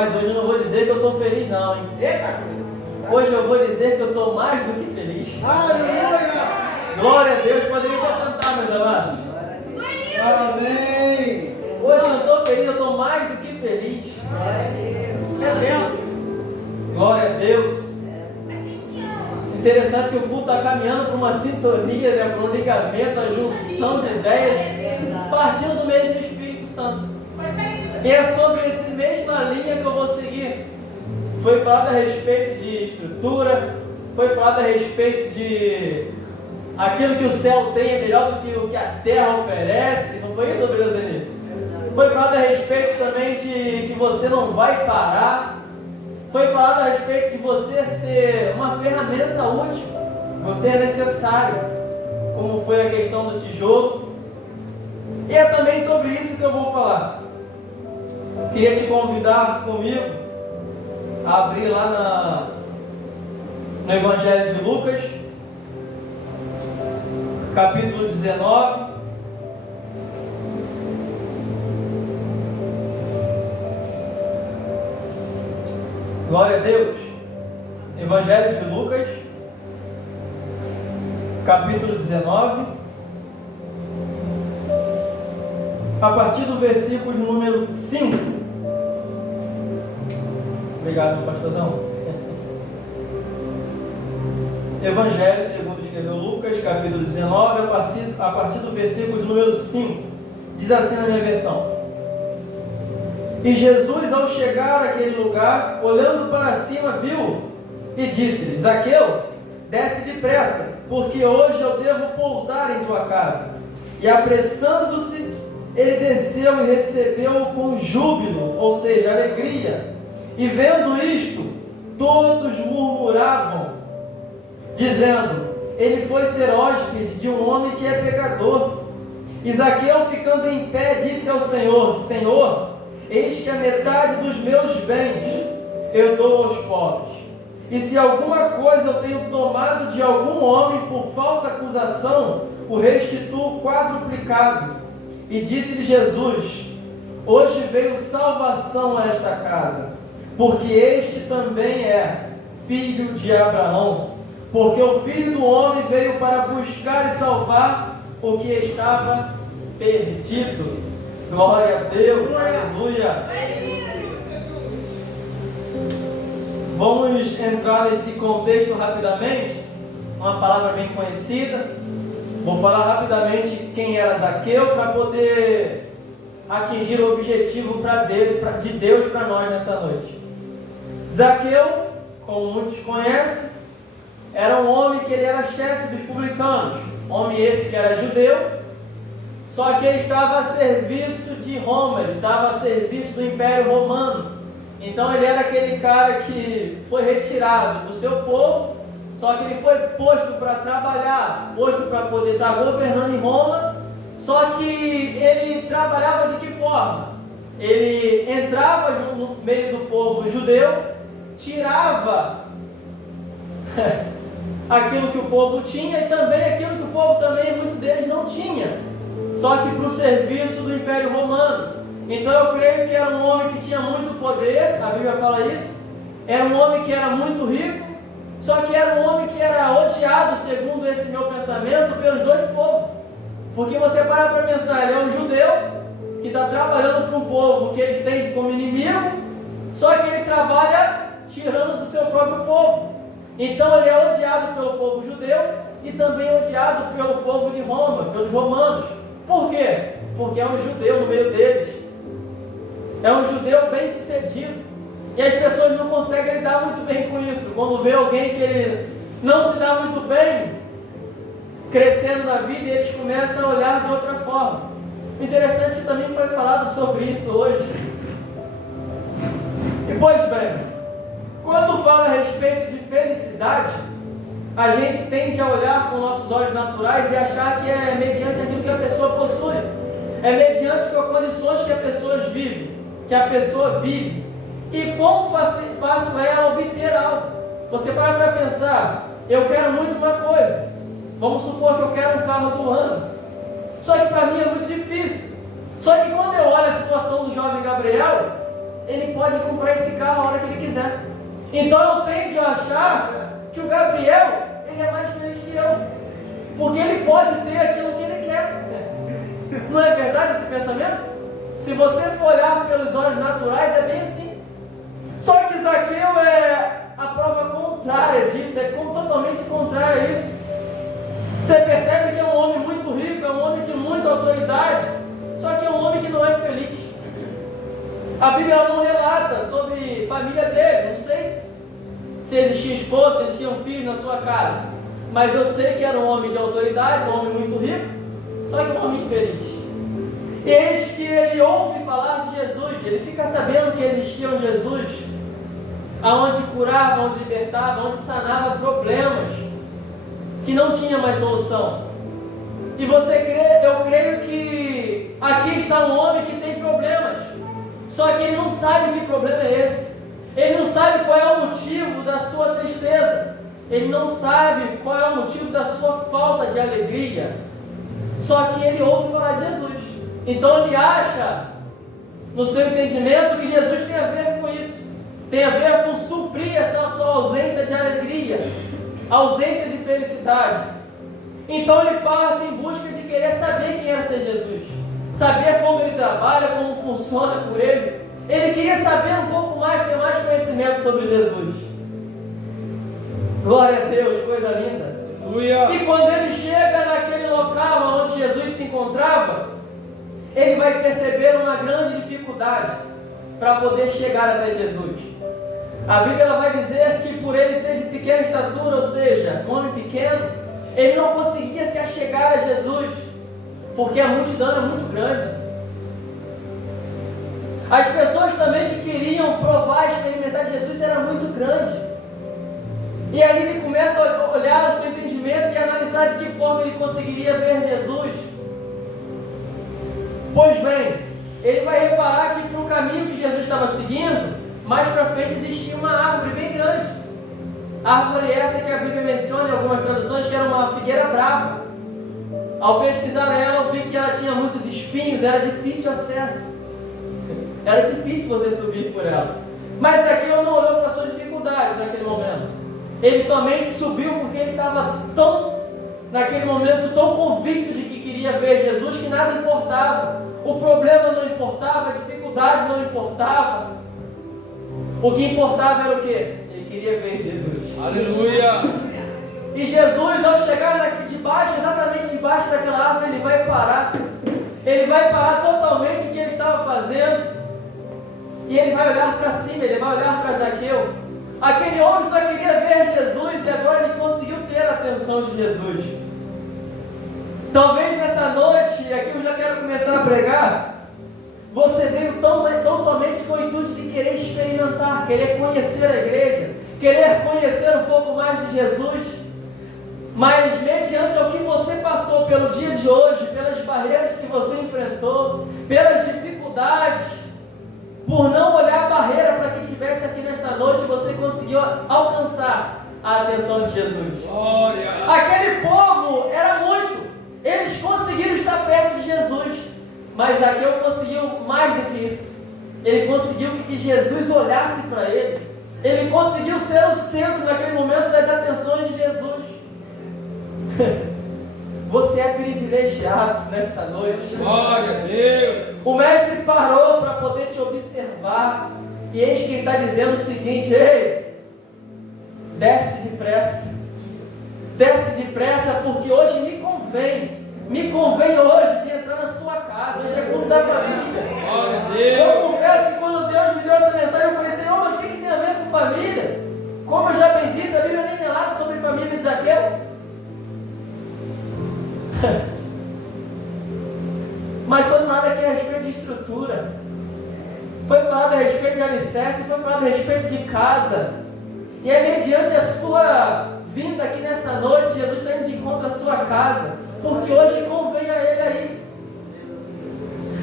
Rapaz, hoje eu não vou dizer que eu estou feliz não, hein? Hoje eu vou dizer que eu estou mais do que feliz. Aleluia! Glória a Deus, poderia se assentar, meus amados. Amém! Hoje eu não estou feliz, eu estou mais do que feliz. É mesmo? Glória a Deus. Interessante que o culto está caminhando para uma sintonia, né, para um ligamento, a junção de ideias, partindo do mesmo Espírito Santo. E é sobre essa mesma linha que eu vou seguir. Foi falado a respeito de estrutura, foi falado a respeito de aquilo que o céu tem é melhor do que o que a terra oferece. Não foi isso, Brasileiro? Foi falado a respeito também de que você não vai parar. Foi falado a respeito de você ser uma ferramenta útil. Você é necessário, como foi a questão do tijolo. E é também sobre isso que eu vou falar. Queria te convidar comigo a abrir lá no Evangelho de Lucas, capítulo 19. Glória a Deus. Evangelho de Lucas, capítulo 19, a partir do versículo número 5. Obrigado, pastorzão. Evangelho segundo escreveu Lucas, capítulo 19, a partir do versículo número 5. Diz assim na minha versão: E Jesus, ao chegar àquele lugar, olhando para cima, viu e disse-lhe: Zaqueu, desce depressa, porque hoje eu devo pousar em tua casa. E apressando-se, ele desceu e recebeu-o com júbilo, ou seja, alegria. E vendo isto, todos murmuravam, dizendo: ele foi ser hóspede de um homem que é pecador. E Zaqueu, ficando em pé, disse ao Senhor: Senhor, eis que a metade dos meus bens eu dou aos pobres. E se alguma coisa eu tenho tomado de algum homem por falsa acusação, o restituo quadruplicado. E disse-lhe Jesus: hoje veio salvação a esta casa, porque este também é filho de Abraão. Porque o Filho do Homem veio para buscar e salvar o que estava perdido. Glória a Deus, aleluia. Vamos entrar nesse contexto rapidamente, uma palavra bem conhecida. Vou falar rapidamente quem era Zaqueu para poder atingir o objetivo de Deus para nós nessa noite. Zaqueu, como muitos conhecem, era um homem que ele era chefe dos publicanos, homem esse que era judeu, só que ele estava a serviço de Roma, ele estava a serviço do Império Romano. Então ele era aquele cara que foi retirado do seu povo, só que ele foi posto para trabalhar, posto para poder estar governando em Roma, só que ele trabalhava de que forma? Ele entrava no meio do povo judeu, tirava aquilo que o povo tinha e também aquilo que o povo também, muitos deles não tinha, só que para o serviço do Império Romano. Então eu creio que era um homem que tinha muito poder, a Bíblia fala isso, era um homem que era muito rico, só que era um homem que era odiado, segundo esse meu pensamento, pelos dois povos. Porque você para pensar, ele é um judeu que está trabalhando para um povo que eles têm como inimigo, só que ele trabalha tirando do seu próprio povo. Então ele é odiado pelo povo judeu e também odiado pelo povo de Roma, pelos romanos. Por quê? Porque é um judeu no meio deles. É um judeu bem sucedido. E as pessoas não conseguem lidar muito bem com isso. Quando vê alguém que ele não se dá muito bem, crescendo na vida, eles começam a olhar de outra forma. O interessante é que também foi falado sobre isso hoje. E pois bem, quando fala a respeito de felicidade, a gente tende a olhar com nossos olhos naturais e achar que é mediante aquilo que a pessoa possui. É mediante as condições que a pessoa vive. E quão fácil é ela obter algo. Você para pensar, eu quero muito uma coisa. Vamos supor que eu quero um carro do ano. Só que para mim é muito difícil. Só que quando eu olho a situação do jovem Gabriel, ele pode comprar esse carro a hora que ele quiser. Então eu tendo a achar que o Gabriel, ele é mais feliz que eu, porque ele pode ter aquilo que ele quer. Não é verdade esse pensamento? Se você for olhar pelos olhos naturais, é bem assim. Só que Zaqueu é a prova contrária disso, é totalmente contrária a isso. Você percebe que é um homem muito rico, é um homem de muita autoridade, só que é um homem que não é feliz. A Bíblia não relata sobre a família dele, não sei se existia esposa, se existiam filhos na sua casa, mas eu sei que era um homem de autoridade, um homem muito rico, só que um homem infeliz. E eis que ele ouve falar de Jesus, ele fica sabendo que existia um Jesus, aonde curava, onde libertava, onde sanava problemas, que não tinha mais solução. E eu creio que aqui está um homem que tem problemas, só que ele não sabe que problema é esse. Ele não sabe qual é o motivo da sua tristeza. Ele não sabe qual é o motivo da sua falta de alegria. Só que ele ouve falar de Jesus. Então ele acha, no seu entendimento, que Jesus tem a ver com isso. Tem a ver com suprir essa sua ausência de alegria, ausência de felicidade. Então ele parte em busca de querer saber quem é ser Jesus, saber como ele trabalha, como funciona por ele. Ele queria saber um pouco mais, ter mais conhecimento sobre Jesus. Glória a Deus, coisa linda. Aleluia. E quando ele chega naquele local onde Jesus se encontrava, ele vai perceber uma grande dificuldade para poder chegar até Jesus. A Bíblia ela vai dizer que por ele ser de pequena estatura, ou seja, um homem pequeno, ele não conseguia se achegar a Jesus, porque a multidão era muito grande. As pessoas também que queriam provar, experimentar Jesus era muito grande. E ali ele começa a olhar o seu entendimento e analisar de que forma ele conseguiria ver Jesus. Pois bem, ele vai reparar que no caminho que Jesus estava seguindo, mais para frente existia uma árvore bem grande. Árvore essa que a Bíblia menciona em algumas traduções que era uma figueira brava. Ao pesquisar ela, eu vi que ela tinha muitos espinhos, era difícil acesso. Era difícil você subir por ela. Mas aqui eu não olhou para suas dificuldades naquele momento. Ele somente subiu porque ele estava naquele momento, tão convicto de que queria ver Jesus, que nada importava. O problema não importava, a dificuldade não importava. O que importava era o quê? Ele queria ver Jesus. Aleluia! E Jesus, ao chegar debaixo, exatamente debaixo daquela árvore, ele vai parar. Ele vai parar totalmente o que ele estava fazendo. E ele vai olhar para cima, ele vai olhar para Zaqueu. Aquele homem só queria ver Jesus e agora ele conseguiu ter a atenção de Jesus. Talvez nessa noite, aqui eu já quero começar a pregar, você veio tão somente com o intuito de querer experimentar, querer conhecer a igreja, querer conhecer um pouco mais de Jesus. Mas mediante ao que você passou pelo dia de hoje, pelas barreiras que você enfrentou, pelas dificuldades, por não olhar a barreira para que estivesse aqui nesta noite, você conseguiu alcançar a atenção de Jesus. Glória! Aquele povo era muito, eles conseguiram estar perto de Jesus, mas Zaqueu conseguiu mais do que isso. Ele conseguiu que Jesus olhasse para ele. Ele conseguiu ser o centro naquele momento das atenções de Jesus. Você é privilegiado nessa noite. Glória a Deus! O mestre parou para poder te observar. E eis que ele está dizendo o seguinte: ei, desce depressa. Desce depressa, porque hoje me convém. Me convém hoje de entrar na sua casa. Hoje é culto da família. Glória a Deus! Eu confesso que quando Deus me deu essa mensagem, eu falei: Senhor, mas o que tem a ver com família? Como eu já bem disse, a Bíblia nem relata sobre a família de Zaqueu. Mas foi falado aqui a respeito de estrutura, foi falado a respeito de alicerce, foi falado a respeito de casa. E é mediante a sua vinda aqui nessa noite, Jesus está indo de encontro à sua casa, porque hoje convém a Ele aí.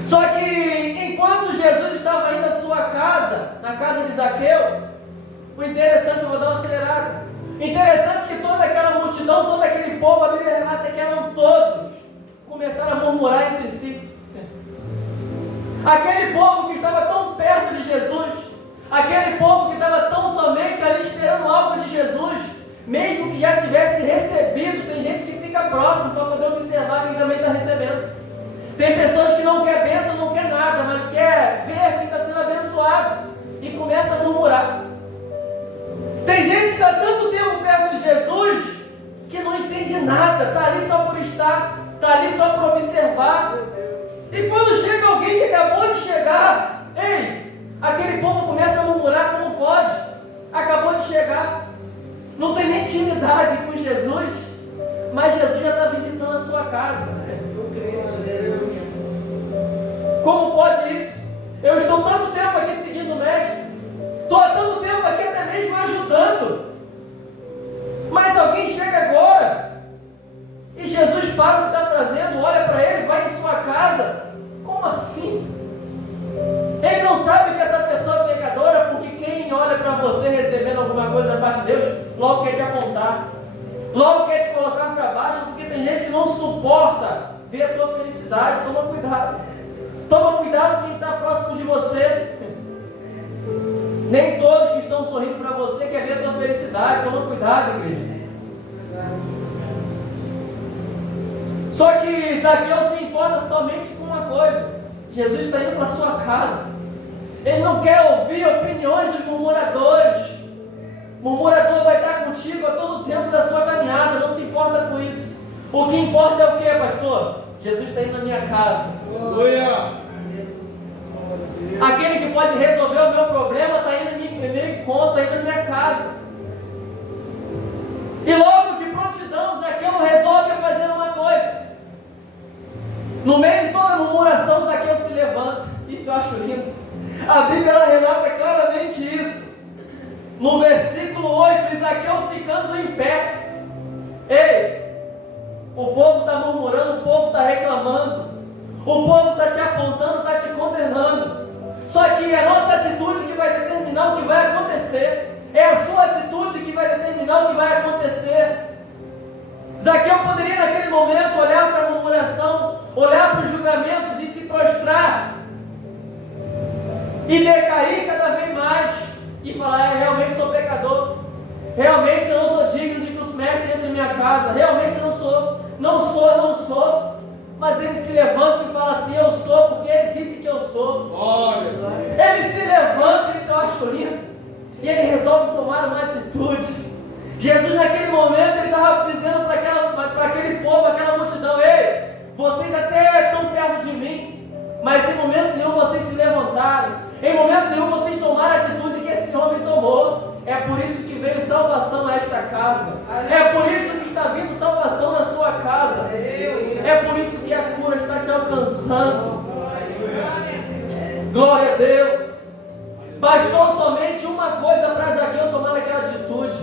Só que enquanto Jesus estava indo à sua casa, na casa de Zaqueu, o interessante, eu vou dar uma acelerada. Interessante que toda aquela multidão, todo aquele povo, a Bíblia relata que eram todos, começaram a murmurar entre si. Aquele povo que estava tão perto de Jesus, aquele povo que estava tão somente ali esperando algo de Jesus, mesmo que já tivesse recebido, tem gente que fica próximo para poder observar quem também está recebendo. Tem pessoas que não quer bênção, não quer nada, mas quer ver quem está sendo abençoado e começa a murmurar. Tem gente que está tanto tempo perto de Jesus que não entende nada, está ali só por estar, está ali só por observar. E quando chega alguém que acabou de chegar, aquele povo começa a murmurar como pode. Acabou de chegar, não tem nem intimidade com Jesus, mas Jesus já está visitando a sua casa. Como pode isso? Eu estou tanto tempo aqui seguindo o mestre, estou há tanto tempo aqui até mesmo ajudando, mas alguém chega agora e Jesus para o que está fazendo, olha para ele, vai em sua casa. Como assim? Ele não sabe que essa pessoa é pecadora, porque quem olha para você recebendo alguma coisa da parte de Deus, logo quer te apontar, logo quer te colocar para baixo, porque tem gente que não suporta ver a tua felicidade. Toma cuidado. Toma cuidado quem está próximo de você. Nem todos que estão sorrindo para você querem ver a tua felicidade. Toma cuidado, igreja. Só que Zaqueu se importa somente com uma coisa: Jesus está indo para a sua casa. Ele não quer ouvir opiniões dos murmuradores. O murmurador vai estar contigo a todo o tempo da sua caminhada, não se importa com isso. O que importa é o que, pastor? Jesus está indo na minha casa. Aquele que pode resolver o meu problema está indo em meu encontro, está indo na minha casa. E logo de prontidão, Zaqueu resolve fazer uma coisa. No meio de toda a murmuração, Zaqueu se levanta. Isso eu acho lindo. A Bíblia ela relata claramente isso. No versículo 8, Zaqueu ficando em pé. O povo está murmurando, o povo está reclamando, o povo está te apontando, está te condenando. Só que é a nossa atitude que vai determinar o que vai acontecer. É a sua atitude que vai determinar o que vai acontecer. Zaqueu poderia naquele momento olhar para a murmuração, olhar para os julgamentos e se prostrar e decair cada vez mais e falar: realmente sou pecador, realmente eu não sou digno de que os mestres entrem em minha casa, realmente eu não sou. Mas ele se levanta e fala assim: eu sou, porque ele disse que eu sou. Ele se levanta, isso eu acho lindo, e ele resolve tomar uma atitude. Jesus naquele momento ele estava dizendo para aquele povo, aquela multidão: vocês até estão perto de mim, mas em momento nenhum vocês se levantaram, em momento nenhum vocês tomaram a atitude que esse homem tomou. É por isso que veio salvação a esta casa. É por isso que está vindo salvação na sua casa. É por isso que a cura está te alcançando. Glória a Deus. Bastou somente uma coisa para Zaqueu tomar aquela atitude: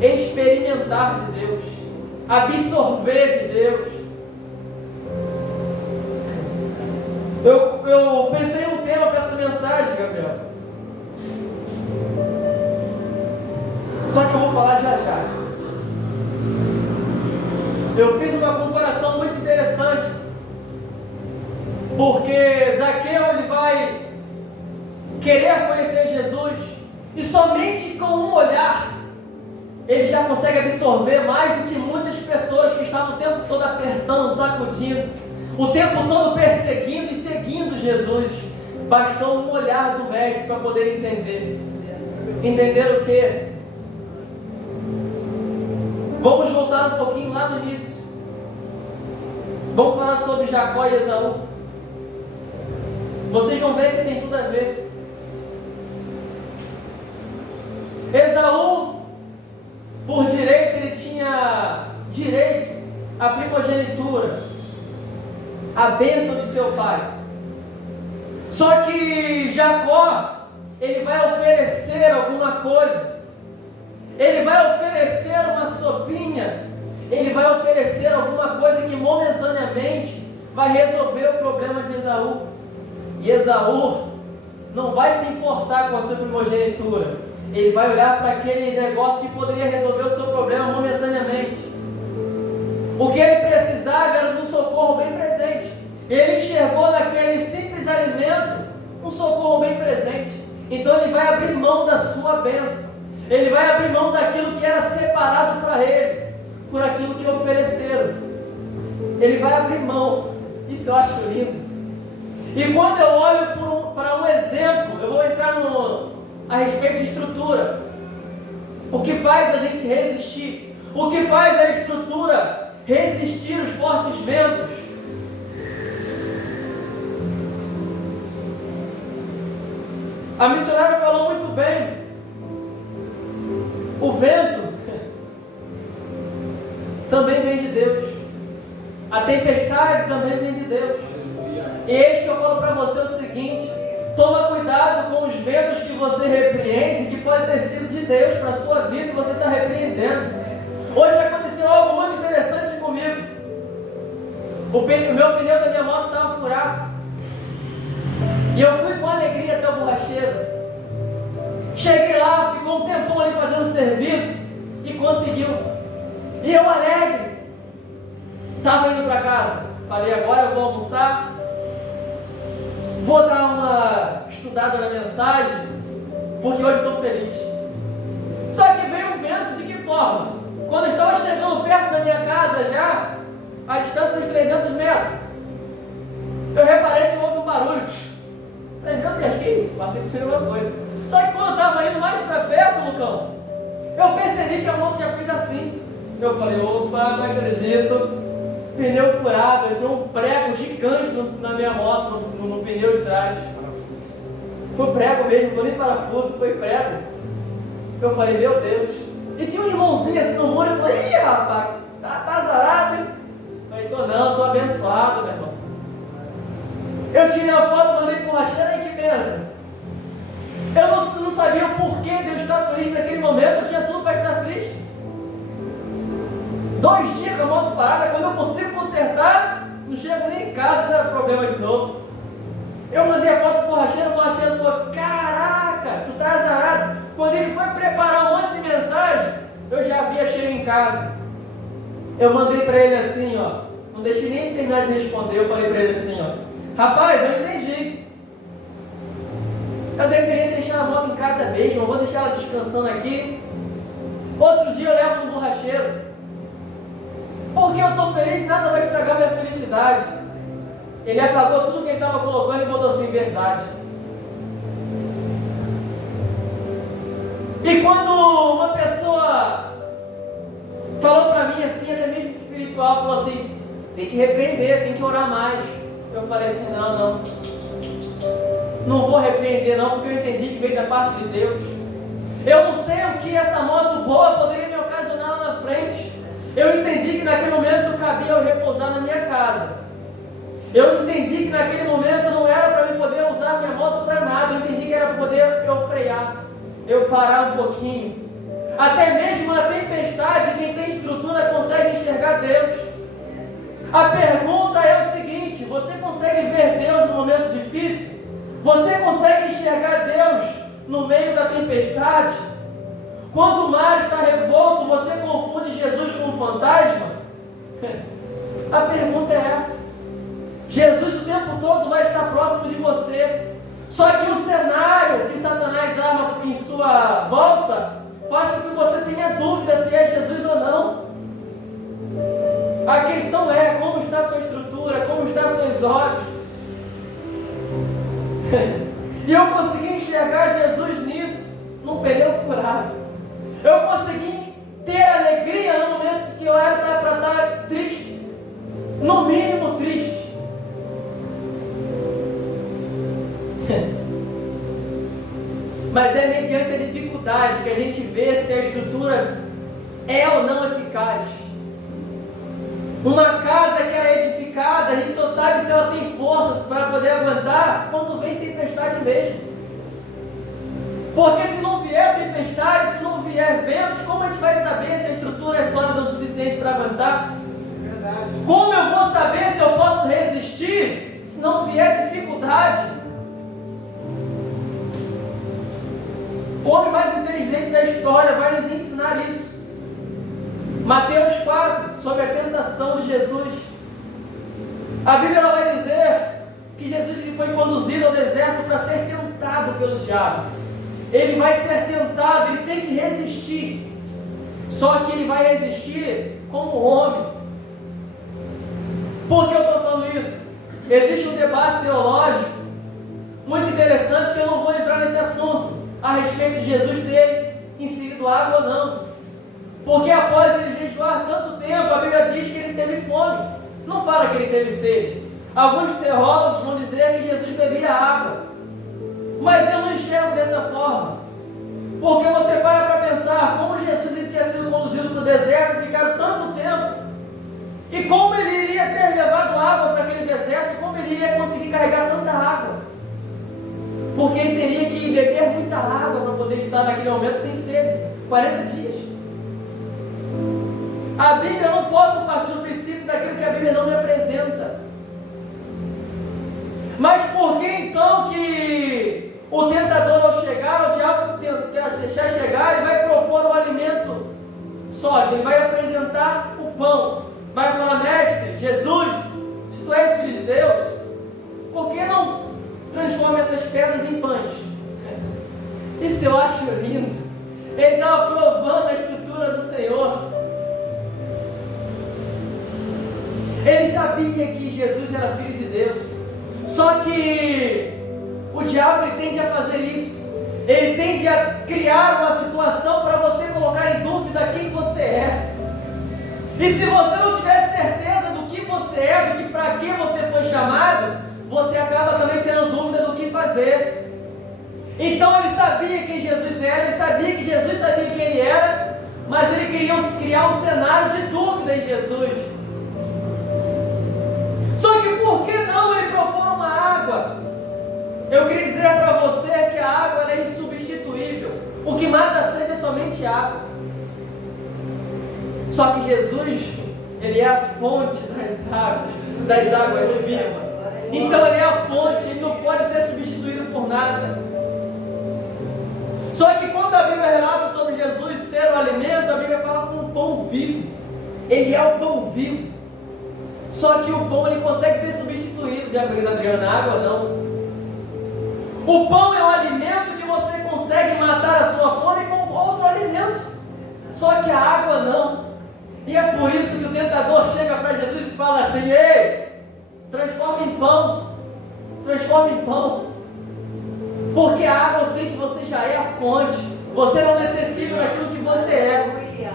experimentar de Deus, absorver de Deus. Eu pensei em um tema para essa mensagem, Gabriel. Só que eu vou falar já. Eu fiz uma comparação muito interessante, porque Zaqueu ele vai querer conhecer Jesus e somente com um olhar ele já consegue absorver mais do que muitas pessoas que estavam o tempo todo apertando, sacudindo, o tempo todo perseguindo e seguindo Jesus. Bastou um olhar do mestre para poder entender. Entender o quê? Vamos voltar um pouquinho lá no início. Vamos falar sobre Jacó e Esaú. Vocês vão ver que tem tudo a ver. Esaú, por direito, ele tinha direito à primogenitura, a bênção de seu pai. Só que Jacó, ele vai oferecer alguma coisa. Ele vai oferecer uma sopinha. Ele vai oferecer alguma coisa que momentaneamente vai resolver o problema de Esaú. E Esaú não vai se importar com a sua primogenitura. Ele vai olhar para aquele negócio que poderia resolver o seu problema momentaneamente. O que ele precisava era de um socorro bem presente. Ele enxergou naquele simples alimento um socorro bem presente. Então ele vai abrir mão da sua bênção. Ele vai abrir mão daquilo que era separado para ele, por aquilo que ofereceram. Ele vai abrir mão. Isso eu acho lindo. E quando eu olho para um exemplo, eu vou entrar a respeito de estrutura. O que faz a gente resistir? O que faz a estrutura resistir os fortes ventos? A missionária falou muito bem. O vento também vem de Deus. A tempestade também vem de Deus. E eis que eu falo para você o seguinte: toma cuidado com os ventos que você repreende, que pode ter sido de Deus para a sua vida e você está repreendendo. Hoje aconteceu algo muito interessante comigo. O meu pneu da minha moto estava furado. E eu fui com alegria até o borracheiro. Cheguei lá, ficou um tempão ali fazendo serviço e conseguiu. E eu alegre. Estava indo para casa. Falei, agora eu vou almoçar. Vou dar uma estudada na mensagem, porque hoje estou feliz. Só que veio um vento de que forma? Quando eu estava chegando perto da minha casa já, a distância dos 300 metros, eu reparei que houve um barulho. Falei, meu Deus, que isso? Passei por cima alguma coisa. Só que quando eu estava indo mais para perto, Lucão, eu percebi que a moto já fez assim. Eu falei, opa, não acredito. Pneu furado, entrou um prego gigante na minha moto, no pneu de trás. Foi prego mesmo, não foi nem parafuso, foi prego. Eu falei, meu Deus. E tinha um irmãozinho assim no muro, eu falei, ih rapaz, tá azarado, hein? Eu falei, tô abençoado, meu irmão. Eu tirei a foto, mandei pro borracheiro, aí que benção. Eu não sabia o porquê de eu estar feliz naquele momento, eu tinha tudo para estar triste. 2 dias com a moto parada, quando eu consigo consertar, não chego nem em casa, dá problema de novo. Eu mandei a foto pro borracheiro, o borracheiro falou, caraca, tu tá azarado. Quando ele foi preparar um monte de mensagem, eu já havia chegado em casa. Eu mandei para ele assim, ó, não deixei nem ele terminar de responder, eu falei para ele assim, ó, rapaz, eu entendi. Eu deveria deixar a moto em casa mesmo, eu vou deixar ela descansando aqui. Outro dia eu levo no borracheiro. Porque eu estou feliz, nada vai estragar minha felicidade. Ele apagou tudo que ele estava colocando e botou assim, verdade. E quando uma pessoa falou para mim assim, até mesmo espiritual, falou assim, tem que repreender, tem que orar mais. Eu falei assim, não vou repreender não, porque eu entendi que veio da parte de Deus. Eu não sei o que essa moto boa poderia me ocasionar lá na frente. Eu entendi que naquele momento cabia eu repousar na minha casa. Eu entendi que naquele momento não era para eu poder usar minha moto para nada. Eu entendi que era para poder eu frear, eu parar um pouquinho. Até mesmo na tempestade, quem tem estrutura consegue enxergar Deus. A pergunta é o seguinte: você consegue ver Deus no momento difícil? Você consegue enxergar Deus no meio da tempestade? Quando o mar está revolto, você confunde Jesus com um fantasma? A pergunta é essa. Jesus o tempo todo vai estar próximo de você. Só que o cenário que Satanás arma em sua volta faz com que você tenha dúvida se é Jesus ou não. A questão é como está a sua estrutura, como estão seus olhos. E eu consegui enxergar Jesus nisso, num pneu furado. Eu consegui ter alegria no momento que eu era para estar triste, no mínimo triste. Mas é mediante a dificuldade que a gente vê se a estrutura é ou não eficaz. Uma casa que é edificada, a gente só sabe se ela tem forças para poder aguentar quando vem tempestade mesmo. Porque se não vier tempestade, se não vier ventos, como a gente vai saber se a estrutura é sólida o suficiente para aguentar? Verdade. Como eu vou saber se eu posso resistir se não vier dificuldade? O homem mais inteligente da história vai nos ensinar isso. Mateus 4, sobre a tentação de Jesus. A Bíblia ela vai dizer que Jesus ele foi conduzido ao deserto para ser tentado pelo diabo. Ele vai ser tentado, ele tem que resistir. Só que ele vai resistir como homem. Por que eu estou falando isso? Existe um debate teológico muito interessante que eu não vou entrar nesse assunto, a respeito de Jesus ter inserido água ou não. Porque após ele jejuar tanto tempo, a Bíblia diz que ele teve fome. Não fala que ele teve sede. Alguns teólogos vão dizer que Jesus bebia água. Mas eu não enxergo dessa forma. Porque você para pensar como Jesus ele tinha sido conduzido para o deserto e ficaram tanto tempo. E como ele iria ter levado água para aquele deserto, e como ele iria conseguir carregar tanta água. Porque ele teria que beber muita água para poder estar naquele momento sem sede. 40 dias. A Bíblia, eu não posso partir do princípio daquilo que a Bíblia não me apresenta. Mas por que então que o tentador ao chegar, o diabo já chegar, ele vai propor um alimento sólido, ele vai apresentar o pão, vai falar: mestre, Jesus, se tu és filho de Deus, por que não transforma essas pedras em pães? Isso eu acho lindo. Ele estava provando a estrutura do Senhor. Ele sabia que Jesus era filho de Deus. Só que o diabo ele tende a fazer isso. Ele tende a criar uma situação para você colocar em dúvida quem você é. E se você não tiver certeza do que você é, do que para que você foi chamado, você acaba também tendo dúvida do que fazer. Então ele sabia quem Jesus era, ele sabia que Jesus sabia quem ele era, mas ele queria criar um cenário de dúvida em Jesus. Só que por que não ele propor uma água? Eu queria dizer para você que a água é insubstituível. O que mata a sede é somente água. Só que Jesus, ele é a fonte das águas vivas. Então ele é a fonte, ele não pode ser substituído por nada. Só que quando a Bíblia relata sobre Jesus ser o alimento, a Bíblia fala com um pão vivo. Ele é o pão vivo. Só que o pão ele consegue ser substituído, de acordo com Adriana, água não. O pão é um alimento que você consegue matar a sua fome com outro alimento. Só que a água não. E é por isso que o tentador chega para Jesus e fala assim: ei, transforma em pão. Transforma em pão. Porque a água, eu sei que você já é a fonte. Você não necessita daquilo que você é.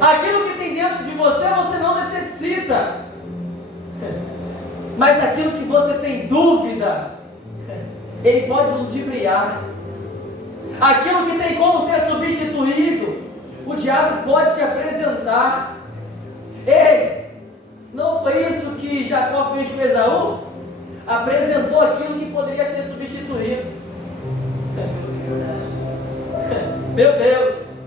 Aquilo que tem dentro de você, você não necessita. Mas aquilo que você tem dúvida, ele pode ludibriar. Aquilo que tem como ser substituído, o diabo pode te apresentar. Ei, não foi isso que Jacó fez com Esaú? Apresentou aquilo que poderia ser substituído. Meu Deus,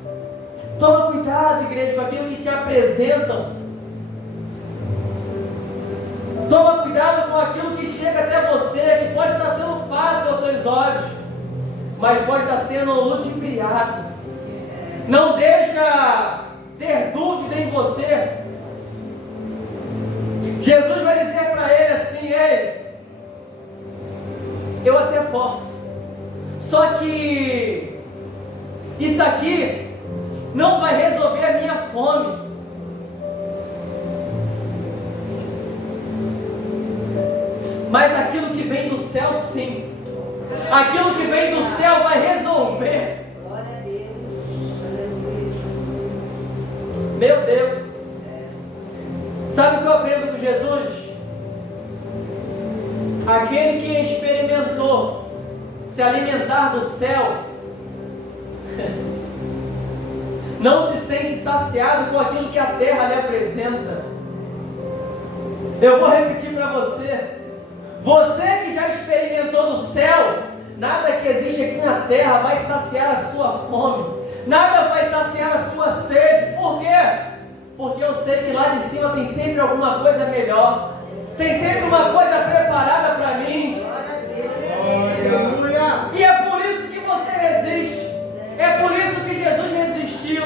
toma cuidado, igreja, com aquilo que te apresentam. Toma cuidado com aquilo que chega até você, que pode estar sendo fácil aos seus olhos, mas pode estar sendo ludibriado. Não deixa ter dúvida em você. Jesus vai dizer para ele assim: ei, eu até posso, só que isso aqui não vai resolver a minha fome. Mas aquilo que vem do céu, sim. Aquilo que vem do céu vai resolver. Glória a Deus. Meu Deus. Sabe o que eu aprendo com Jesus? Aquele que experimentou se alimentar do céu não se sente saciado com aquilo que a terra lhe apresenta. Eu vou repetir para você. Você que já experimentou do céu, nada que existe aqui na terra vai saciar a sua fome, nada vai saciar a sua sede. Por quê? Porque eu sei que lá de cima tem sempre alguma coisa melhor, tem sempre uma coisa preparada para mim. E é por isso que você resiste, é por isso que Jesus resistiu,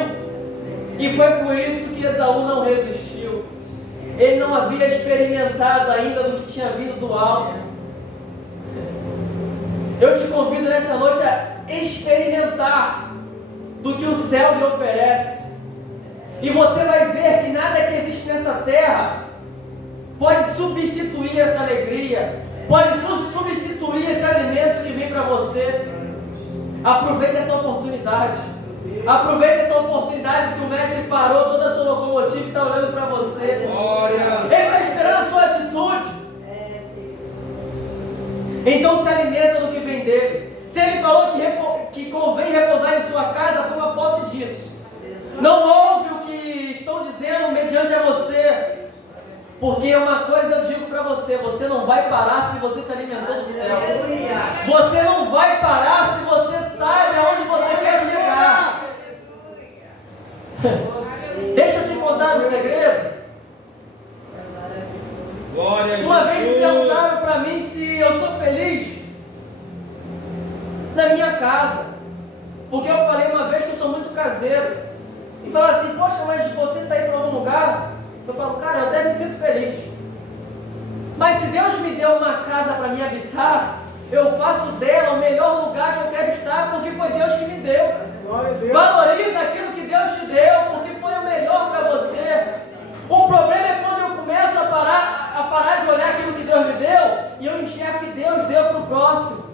e foi por isso que Esaú não resistiu. Ele não havia havia experimentado ainda do que tinha vindo do alto. Eu te convido nessa noite a experimentar do que o céu lhe oferece. E você vai ver que nada que existe nessa terra pode substituir essa alegria, pode substituir esse alimento que vem para você. Aproveite essa oportunidade. Aproveite essa oportunidade que o Mestre parou toda a sua locomotiva e está olhando para você. Ele está esperando a sua atitude. Então se alimenta do que vem dele. Se ele falou que convém repousar em sua casa, toma posse disso. Não ouve o que estão dizendo mediante a você. Porque uma coisa eu digo para você: você não vai parar se você se alimentou do céu. Você não vai parar se você sabe aonde você quer chegar. Deixa eu te contar um segredo. Uma vez me perguntaram para mim se eu sou feliz na minha casa, porque eu falei uma vez que eu sou muito caseiro, e falaram assim: poxa, mas você sair para algum lugar? Eu falo: cara, eu até me sinto feliz, mas se Deus me deu uma casa para me habitar, eu faço dela o melhor lugar que eu quero estar, porque foi Deus que me deu. Valoriza aquilo que Deus te deu, porque foi o melhor para você. O problema é quando eu começo a parar de olhar aquilo que Deus me deu e eu enxergo que Deus deu para o próximo.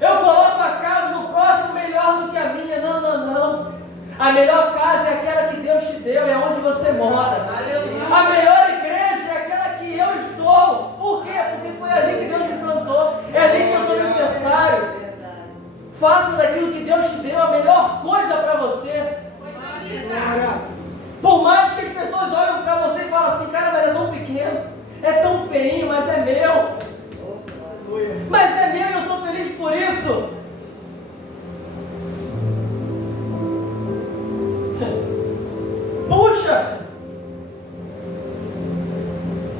Eu coloco a casa do próximo melhor do que a minha. Não, não, não. A melhor casa é aquela que Deus te deu, é onde você mora. A melhor igreja é aquela que eu estou. Por quê? Porque foi ali que Deus me plantou. É ali que eu sou necessário. Faça daquilo que Deus te deu a melhor coisa para você. Por mais que as pessoas olhem para você e falem assim: cara, mas é tão pequeno, é tão feinho, mas é meu. Mas é meu e eu sou feliz por isso. Puxa!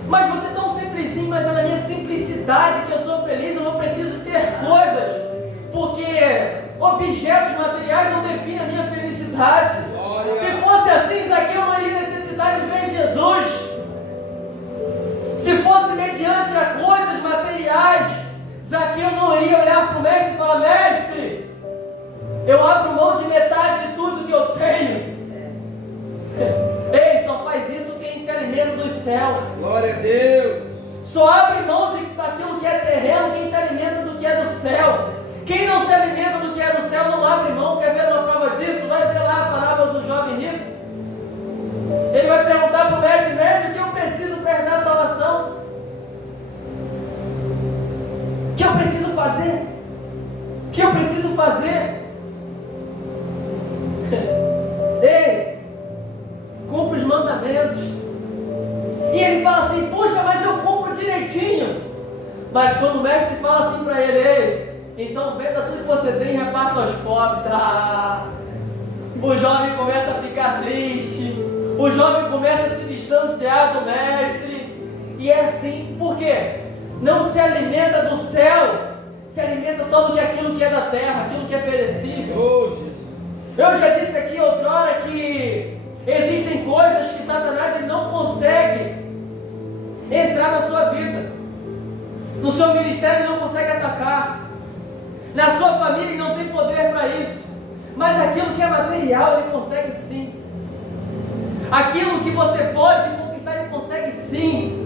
Mas você é tão simplesinho, mas é na minha simplicidade que eu sou feliz. Eu não preciso ter coisas, porque objetos materiais não definem a minha felicidade. Se fosse assim, Zaqueu não teria necessidade de ver Jesus. Se fosse mediante a coisas materiais, Zaqueu não iria olhar para o mestre e falar: mestre, eu abro mão de metade de tudo que eu tenho. Ei, só faz isso quem se alimenta do céu. Glória a Deus. Só abre mão daquilo que é terreno quem se alimenta do que é do céu. Quem não se alimenta do que é do céu não abre mão. Quer ver uma prova disso? Vai ver lá a parábola do jovem rico. Ele vai perguntar para o mestre: mestre, o que eu preciso para herdar a salvação? O que eu preciso fazer? O que eu preciso fazer? Ei, cumpre os mandamentos. E ele fala assim: puxa, mas eu cumpro direitinho. Mas quando o mestre fala assim para ele: ei, então venda tudo que você tem e reparta aos pobres. O jovem começa a ficar triste. O jovem começa a se distanciar do mestre. E é assim, por quê? Não se alimenta do céu, se alimenta só do que aquilo que é da terra, aquilo que é perecível. Eu já disse aqui outrora que existem coisas que Satanás ele não consegue entrar na sua vida. No seu ministério ele não consegue atacar. Na sua família ele não tem poder para isso. Mas aquilo que é material ele consegue sim. Aquilo que você pode conquistar ele consegue sim.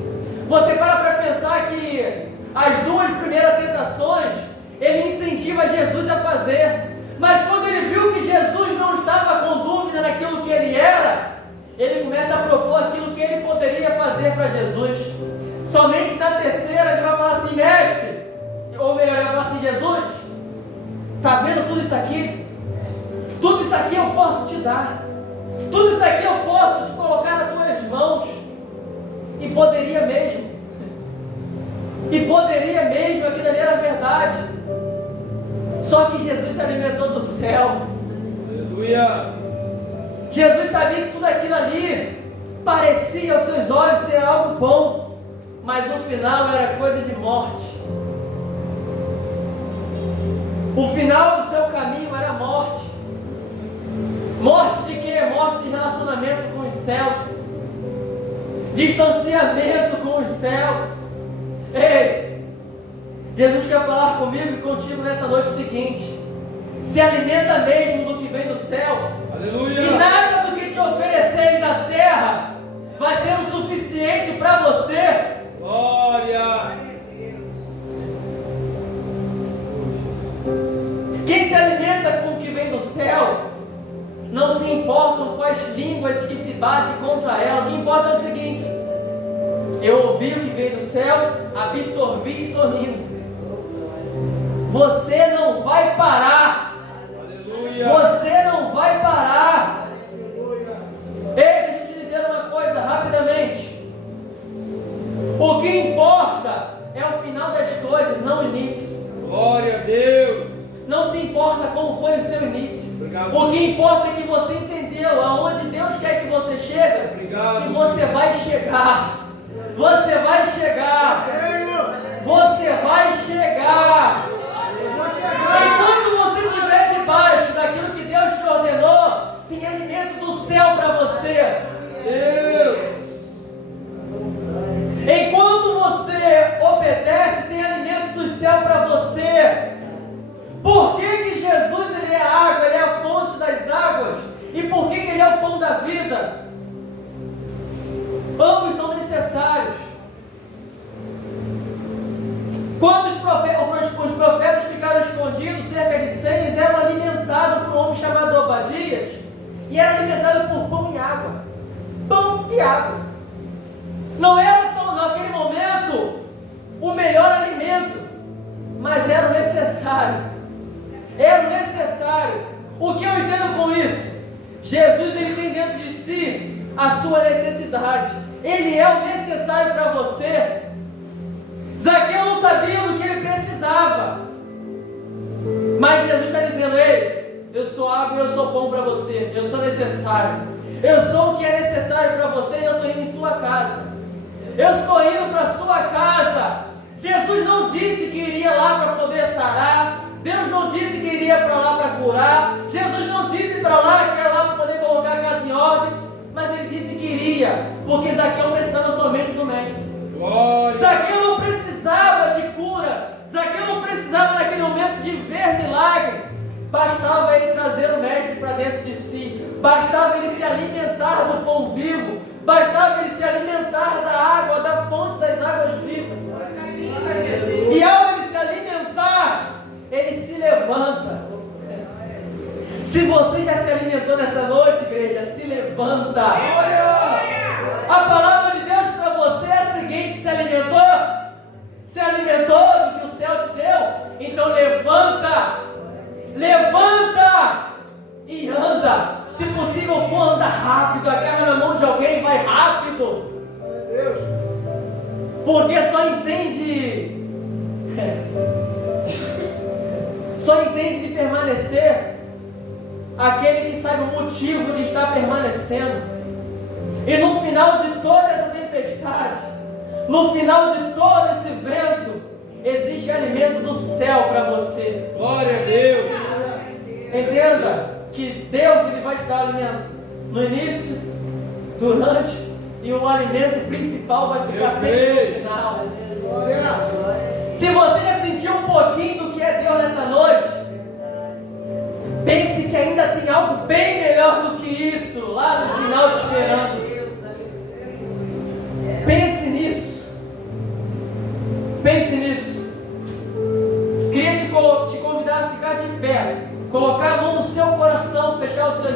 Você para pensar que as duas primeiras tentações ele incentiva Jesus a fazer. Mas quando ele viu que Jesus não estava com dúvida naquilo que ele era, ele começa a propor aquilo que ele poderia fazer para Jesus. Somente na terceira ele vai falar assim: mestre, ou melhor, ele vai falar assim: Jesus, está vendo tudo isso aqui? Tudo isso aqui eu posso te dar. Tudo isso aqui eu posso te colocar nas tuas mãos. E poderia mesmo. E poderia mesmo, aquilo ali era verdade. Só que Jesus se alimentou do céu. Aleluia. Jesus sabia que tudo aquilo ali parecia aos seus olhos ser algo bom, mas no final era coisa de morte. O final do seu caminho era morte. Morte de quê? Morte de relacionamento com os céus. distanciamento com os céus. Ei, Jesus quer falar comigo e contigo nessa noite o seguinte: se alimenta mesmo do que vem do céu. Aleluia. E nada do que te oferecerem da terra vai ser o suficiente para você. Glória. Quem se alimenta com o que vem do céu não se importam com as línguas que se batem contra ela. O que importa é o seguinte: eu ouvi o que veio do céu, absorvi e estou indo. Você não vai parar. Aleluia. Você não vai parar. Ei, deixa eu te dizer uma coisa rapidamente. O que importa é o final das coisas, não o início. Glória a Deus. Não se importa como foi o seu início. Obrigado. O que importa é que você entendeu aonde Deus quer que você chegue. Obrigado. E você vai chegar. Você vai chegar. Você vai chegar. Enquanto você estiver debaixo daquilo que Deus te ordenou, tem alimento do céu para você. Deus. Enquanto você obedece, tem alimento do céu para você. Por que Jesus ele é a água, ele é a fonte das águas? E por que ele é o pão da vida? Ambos são necessários. Quando os profetas ficaram escondidos, cerca de 100, eles eram alimentados por um homem chamado Obadias, e eram alimentados por pão e água. Pão e água. Não era naquele momento o melhor alimento, mas era o necessário. Era o necessário. O que eu entendo com isso? Jesus ele tem dentro de si a sua necessidade. Ele é o necessário para você. Zaqueu não sabia do que ele precisava, mas Jesus está dizendo: ei, eu sou água e eu sou pão para você. Eu sou necessário. Eu sou o que é necessário para você e eu estou indo em sua casa. Eu estou indo para a sua casa. Jesus não disse que iria lá para poder sarar. Deus não disse que iria para lá para curar. Jesus não disse para lá que era lá para poder colocar a casa em ordem. Mas ele disse que iria, porque Zaqueu precisava somente do mestre. Glória. Zaqueu não precisava de cura. Zaqueu não precisava naquele momento de ver milagre. Bastava ele trazer o mestre para dentro de si. Bastava ele se alimentar do pão vivo. Bastava ele se alimentar da água, da fonte das águas vivas. E ao ele se alimentar, ele se levanta. Se você já se alimentou nessa noite, igreja, se levanta. A palavra de Deus para você é a seguinte: se alimentou? Se alimentou do que o céu te deu? Então levanta. Levanta e anda. Se possível for, anda rápido. Agarra na mão de alguém e vai rápido. Porque só entende de permanecer aquele que sabe o motivo de estar permanecendo. E no final de toda essa tempestade, no final de todo esse vento, existe alimento do céu para você. Glória a Deus. Entenda que Deus ele vai te dar alimento no início, durante, e o alimento principal vai ficar sempre no final. Se você já sentiu um pouquinho do que é Deus nessa noite, pense que ainda tem algo bem melhor do que isso lá no final te esperando. Pense nisso. Pense nisso. Queria te convidar a ficar de pé, colocar a mão no seu coração, fechar os seus